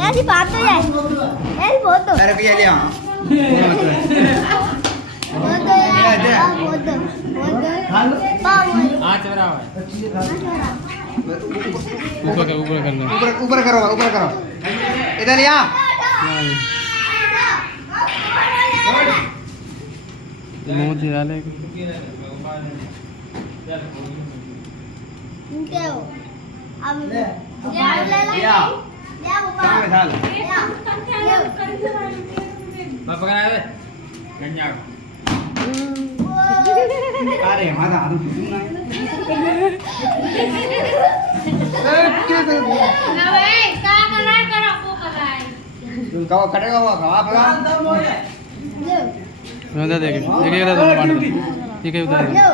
ऐसी बात तो है, ऐसी बहुत तो रुपया लिया बहुत तो यार, बहुत तो आज हो रहा है ऊपर करो इधर लिया मोदी डाले क्या हो अब ले लिया ऊपर बाप का है गंजा अरे हमारा हाथ तुम कहो कटेगा वो खवा पगा उधर देखे देखिएगा दोनों बांट दो ठीक है उधर लो